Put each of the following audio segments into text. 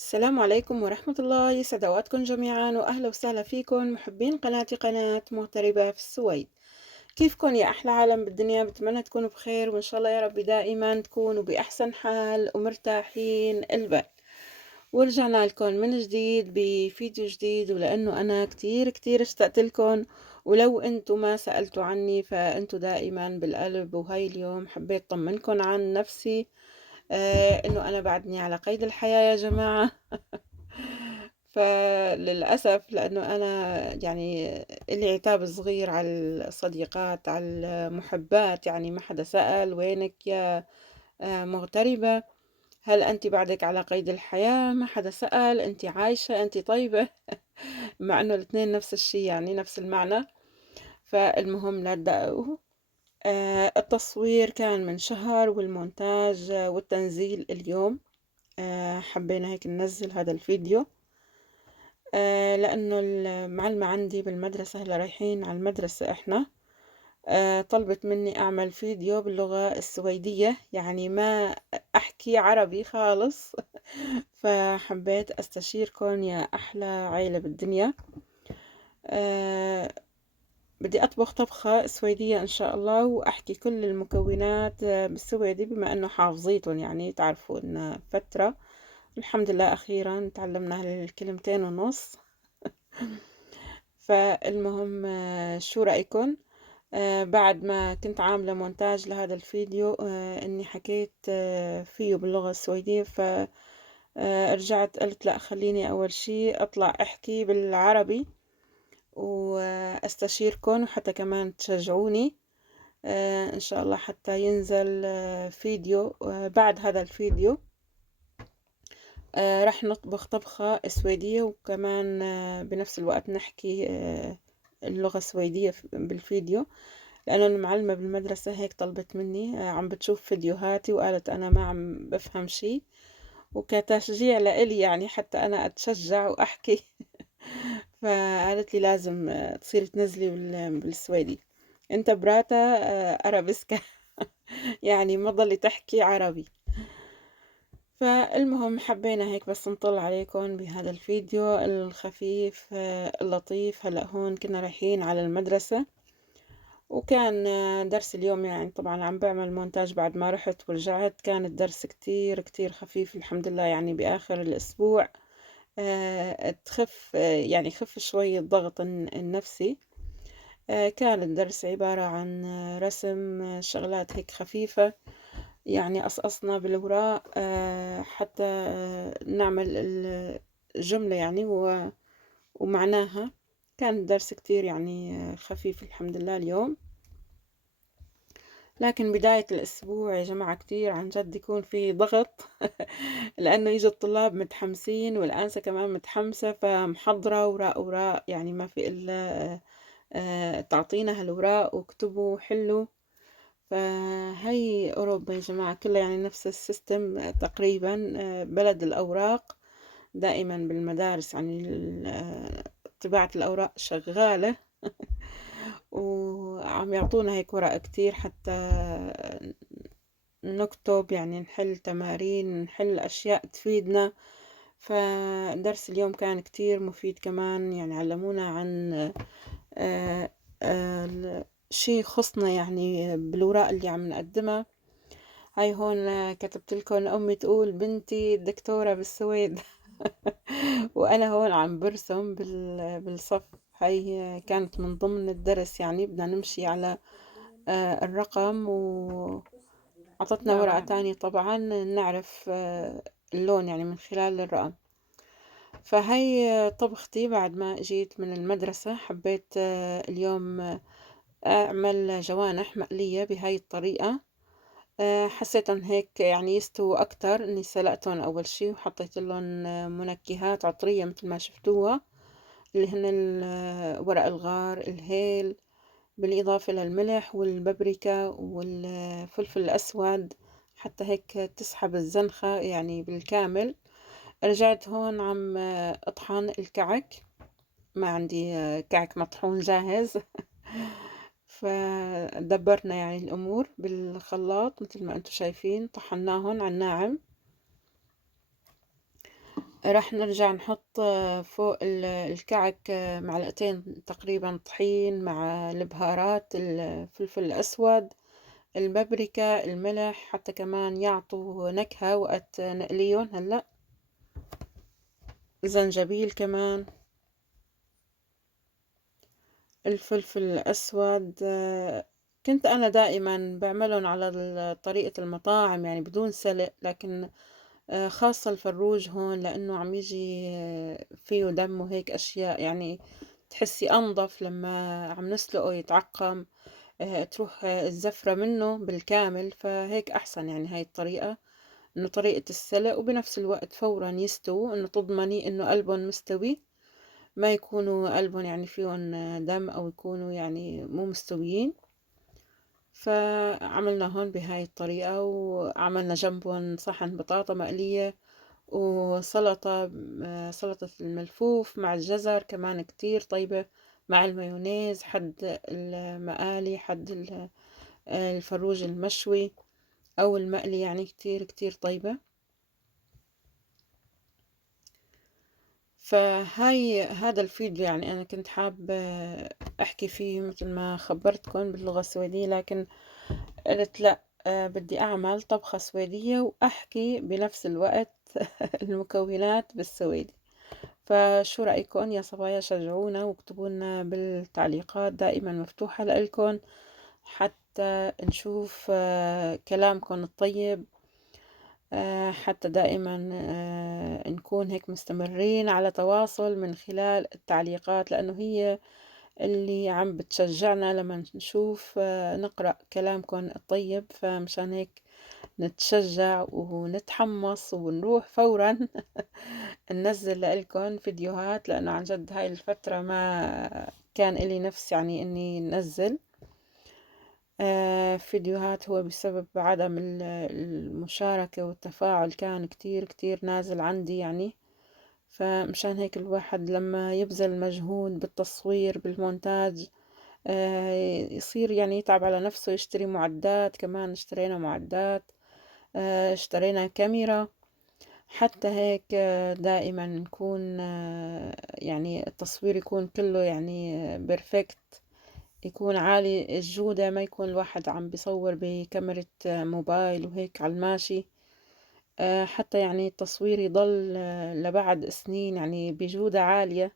السلام عليكم ورحمة الله، يسعد أوقاتكم جميعا وأهلا وسهلا فيكم محبين قناة مغتربة في السويد. كيفكن يا أحلى عالم بالدنيا؟ بتمنى تكونوا بخير وإن شاء الله يا رب دائما تكونوا بأحسن حال ومرتاحين البال. ورجعنا لكم من جديد بفيديو جديد، ولأنه أنا كتير اشتقت لكم، ولو أنتوا ما سألتوا عني فأنتوا دائما بالقلب. وهاي اليوم حبيت طمنكم عن نفسي، إنه أنا بعدني على قيد الحياة يا جماعة. فللأسف لأنه أنا يعني إلي عتاب صغير على الصديقات، على المحبات، يعني ما حدا سأل وينك يا مغتربة، هل أنت بعدك على قيد الحياة؟ ما حدا سأل، أنت عايشة، أنت طيبة؟ مع أنه الاثنين نفس الشي، يعني نفس المعنى. فالمهم لا تدققوا. التصوير كان من شهر والمونتاج والتنزيل اليوم. حبينا هيك ننزل هذا الفيديو، لأنه المعلمة عندي بالمدرسة، هلا رايحين على المدرسة إحنا، طلبت مني أعمل فيديو باللغة السويدية، يعني ما أحكي عربي خالص. فحبيت أستشيركم يا أحلى عيلة بالدنيا. أه بدي أطبخ طبخة سويدية إن شاء الله، وأحكي كل المكونات بالسويدي، بما أنه حافظيتهم، يعني تعرفوا إن فترة الحمد لله أخيرا تعلمنا هالكلمتين ونص. فالمهم، شو رأيكم بعد ما كنت عاملة مونتاج لهذا الفيديو اني حكيت فيه باللغة السويدية، فرجعت قلت لا، خليني اول شي اطلع احكي بالعربي واستشيركم، وحتى كمان تشجعوني ان شاء الله، حتى ينزل فيديو بعد هذا الفيديو. راح نطبخ طبخة سويدية، وكمان بنفس الوقت نحكي اللغة السويدية بالفيديو، لأنه المعلمة بالمدرسة هيك طلبت مني. عم بتشوف فيديوهاتي وقالت أنا ما عم بفهم شي، وكتشجيع لإلي يعني حتى أنا أتشجع وأحكي. فقالت لي لازم تصيري تنزلي بالسويدي. انت براتا أرابيسكا. يعني ما ضلي تحكي عربي. فالمهم حبينا هيك بس نطل عليكم بهذا الفيديو الخفيف اللطيف. هلأ هون كنا رايحين على المدرسة، وكان درس اليوم، يعني طبعا عم بعمل مونتاج بعد ما رحت ورجعت. كان الدرس كتير خفيف الحمد لله، يعني بآخر الأسبوع تخف يعني يخف شوي الضغط النفسي. كان الدرس عبارة عن رسم شغلات هيك خفيفة، يعني قصقصنا بالوراق حتى نعمل الجملة يعني ومعناها. كان الدرس كتير يعني خفيف الحمد لله اليوم. لكن بداية الأسبوع يا جماعة كتير عن جد يكون في ضغط. لأنه يجوا الطلاب متحمسين والأنسة كمان متحمسة، فمحضرة وراء يعني ما في إلا تعطينا هالوراق واكتبوا وحلوا. فهي أوروبا يا جماعة كلها يعني نفس السيستم تقريبا. بلد الأوراق دائما بالمدارس، يعني طباعة الأوراق شغالة. وعم يعطونا هيك ورق كتير حتى نكتب، يعني نحل تمارين، نحل أشياء تفيدنا. فدرس اليوم كان كتير مفيد كمان، يعني علمونا عن آه، شي يخصنا يعني بالوراق اللي عم نقدمها. هاي هون كتبت لكم أمي تقول بنتي دكتورة بالسويد. وأنا هون عم برسم بالصف. هاي كانت من ضمن الدرس، يعني بدنا نمشي على الرقم، وعطتنا ورقة تانية طبعا نعرف اللون يعني من خلال الرقم. فهي طبختي بعد ما جيت من المدرسة. حبيت اليوم أعمل جوانح مقلية بهاي الطريقة. حسيتهم هيك يعني يستووا أكتر، إني سلقتهم أول شي وحطيت لهم منكهات عطرية مثل ما شفتوها، اللي هن ورق الغار، الهيل، بالإضافة للملح والبابريكا والفلفل الأسود، حتى هيك تسحب الزنخة يعني بالكامل. رجعت هون عم أطحن الكعك. ما عندي كعك مطحون جاهز. فدبرنا يعني الأمور بالخلاط مثل ما أنتم شايفين، طحناهن على الناعم. راح نرجع نحط فوق الكعك معلقتين تقريبا طحين مع البهارات، الفلفل الأسود، البابريكا، الملح، حتى كمان يعطوا نكهة وقت نقليهم هلأ، زنجبيل كمان، الفلفل الأسود. كنت أنا دائما بعملهم على طريقة المطاعم يعني بدون سلق، لكن خاصة الفروج هون لأنه عم يجي فيه دم وهيك أشياء، يعني تحسي أنظف لما عم نسلقه يتعقم، تروح الزفرة منه بالكامل، فهيك أحسن يعني هاي الطريقة، إنه طريقة السلق وبنفس الوقت فورا يستووا، إنه تضمني إنه قلبهم مستوي، ما يكونوا قلبهم يعني فيهم دم أو يكونوا يعني مو مستويين. فعملنا هون بهاي الطريقة، وعملنا جنبهم صحن بطاطا مقلية وسلطة، سلطة الملفوف مع الجزر كمان كتير طيبة، مع المايونيز، حد المقالي، حد الفروج المشوي أو المقلي، يعني كتير كتير طيبة. هذا الفيديو يعني أنا كنت حابة أحكي فيه مثل ما خبرتكم باللغة السويدية، لكن قلت لأ، بدي أعمل طبخة سويدية وأحكي بنفس الوقت المكونات بالسويدي. فشو رأيكم يا صبايا؟ شجعونا واكتبوا لنا بالتعليقات، دائما مفتوحة لإلكم حتى نشوف كلامكم الطيب، حتى دائما نكون هيك مستمرين على تواصل من خلال التعليقات، لأنه هي اللي عم بتشجعنا لما نشوف نقرأ كلامكم الطيب، فمشان هيك نتشجع ونتحمس ونروح فورا ننزل لكم فيديوهات، لأنه عن جد هاي الفترة ما كان إلي نفس يعني إني ننزل فيديوهات، هو بسبب عدم المشاركة والتفاعل كان كتير كتير نازل عندي يعني. فمشان هيك الواحد لما يبذل مجهود بالتصوير بالمونتاج يصير يعني يتعب على نفسه، يشتري معدات، كمان اشترينا معدات، اشترينا كاميرا، حتى هيك دائما نكون يعني التصوير يكون كله يعني بيرفكت، يكون عالي الجودة، ما يكون الواحد عم بيصور بكاميرا موبايل وهيك على الماشي، حتى يعني التصوير يضل لبعد سنين يعني بجودة عالية.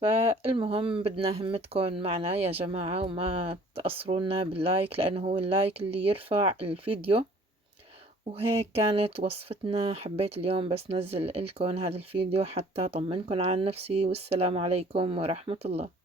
فالمهم بدنا همتكم معنا يا جماعة، وما تقصرونا باللايك، لأنه هو اللايك اللي يرفع الفيديو. وهيك كانت وصفتنا، حبيت اليوم بس نزل لكم هذا الفيديو حتى طمنكم عن نفسي، والسلام عليكم ورحمة الله.